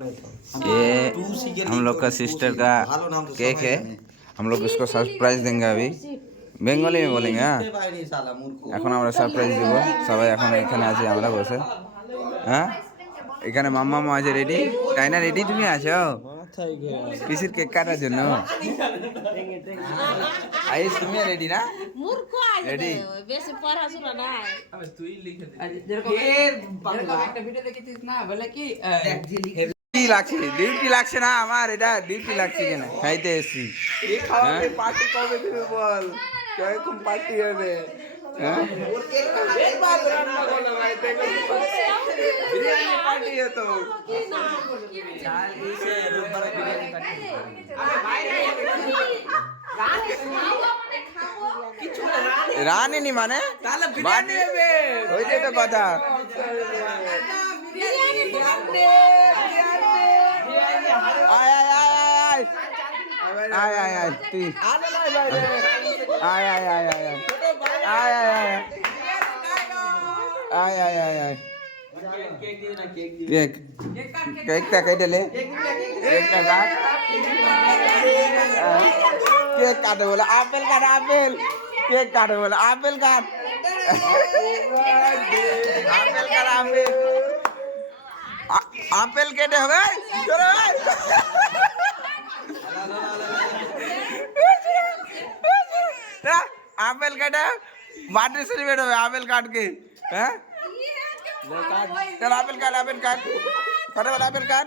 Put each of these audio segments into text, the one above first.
ये हम लोग का सिस्टर का केक है। हम लोग इसको सरप्राइज देंगे अभी। বেঙ্গলি में बोलेंगे। हाँ এখন আমরা সারপ্রাইজ দেব সবাই। এখন এখানে আছি আমরা বসে। হ্যাঁ এখানে মাম্মা আছে রেডি। তাই না রেডি? তুমি আছো পিসির কেক কাটার জন্য? আইস তুমি রেডি না? মূর্খ রেডি বেশি পড়াশোনা না আবে তুই লিখে দে। যেরকম একটা ভিডিও দেখেছিস না বলে কি ডিউটি লাগছে। ডিউটি লাগছে না আমার, এটা ডিউটি লাগছে কেন? খাইতে এসেছি। এই খাওয়াবে পার্টি কবে দিবে বল? কখন পার্টি হবে? হ্যাঁ एक बार रान्ना করো ভাই দেখো বিরিয়ানি পার্টি है तो चाल इसे রোববারে বিরিয়ানি পার্টি। আরে বাইরে রানি খাওয়া মানে খাবো কিছু রানি নি মানে তাহলে বিরিয়ানি হবে। ওইটাই তো কথা। বিরিয়ানি বিরিয়ানি আয় আয় আয় আয় আয় আয় তুই আরে নাই বাইরে আয় আয় আয় আয় आय आय आय आय आय आय आय केक केक का कह ले केक का काट केक काट बोला एप्पल काट एप्पल केक काट बोला एप्पल काट एप्पल काट एप्पल एप्पल केटे हो गए चलो एप्पल काटा बर्थडे सेलिब्रेट हो एप्पल काट के। हैं चल एप्पल काट खड़े वाला एप्पल काट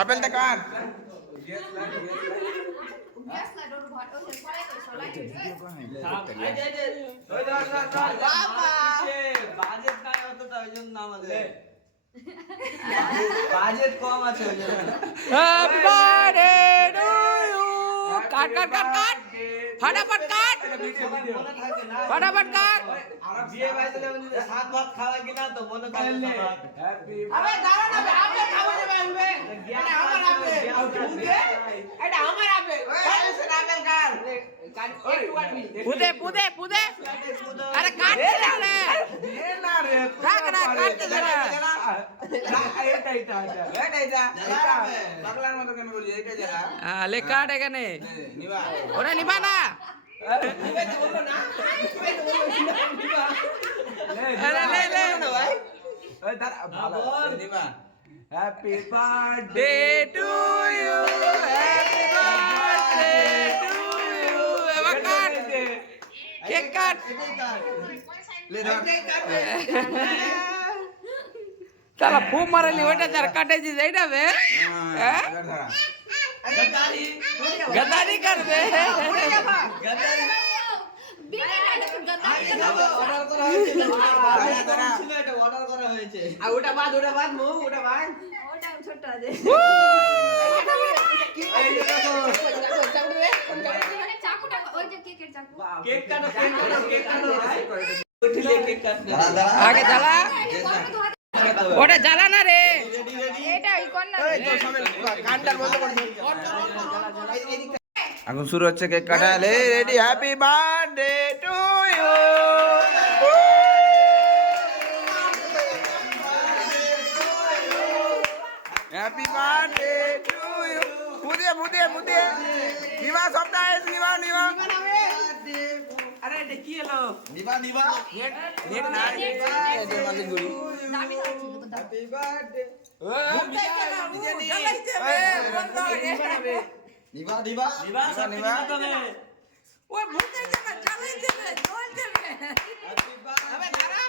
एप्पल तो काट বাজেট কম আছে ওই জন্য। হ্যাপি বার্থডে টু ইউ কাট কাট কাট কাট फटाफट काट फटाफट काट বিয়ে বাড়িতে যখন সাত ভাত খাওয়া কিনা তো মনে করে হ্যাপি আবে দাঁড়া না আপনি খাওয়া যাবে আনবে এটা আমার আপে এটা আমার আপে কাটছে আপেল কাট একটু কাটবি পুদে পুদে পুদে আরে কাট দে রে দে না রে কাট না কাটতে দে না এটা এটা এটা এটা পাগলার মতো কেন বলি এটা জায়গা লে কাট এখানে নিবা ওরে নিবা না happy birthday to you happy birthday to you काट केक काट ले चला फूक मारली ओटा जरा काटायची जाईना बे गद्दारी कर दे गद्दारी ওটা বাদ মু ওটা বাদ ওটা ছোট আছে চাকুটা ওই যে কেকের চাকু কেক কাটো উঠলে কেক কাটতে আগে জ্বালা ওটা জ্বালা না রে এটা ইকন না কানটার বন্ধ করে এখন শুরু হচ্ছে কেক কাটা। Ready happy birthday to you happy birthday to you মুদে মুদে মুদে নিবা সপ্তাহে নিবা নিবা আরে এটা কি হলো নিবা নিবা নেট না এটা মালিক গুরি হ্যাপি বার্থডে ও বিজয় জ্বালাইতে বে বন্ধ রে নিবা নিবা নিবা নিবা তবে ওই ভূতে না জ্বালাইতে বে জল দেবে হ্যাপি বার্থডে আবে দাঁড়া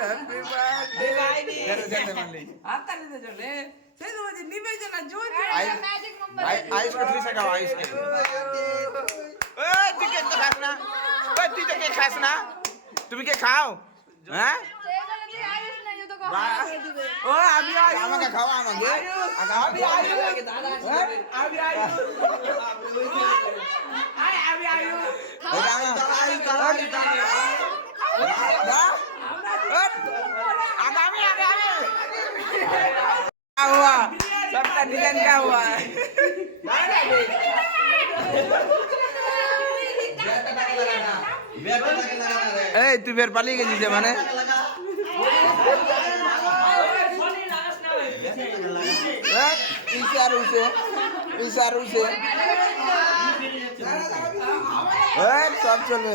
হ্যাপি বার্থডে ভাই নি যেতে মানলি आता নিতে চলে সেই তো যে নিবে না জল ম্যাজিক নাম্বার আইস को 3 সেকেন্ড আইস के ওই তুই কেক তো খাস না ওই তুই তো কেক খাস না তুমি কে খাও হ্যাঁ ও আমি আয়ু আমাকে খাওয়া আমাকে আমি আয়ু আমি আয়ু আমি আয়ু आगामी आगामी क्या हुआ सबका डिजाइन क्या हुआ তুই ফের পালিয়ে গেছিস মানে সব চলবে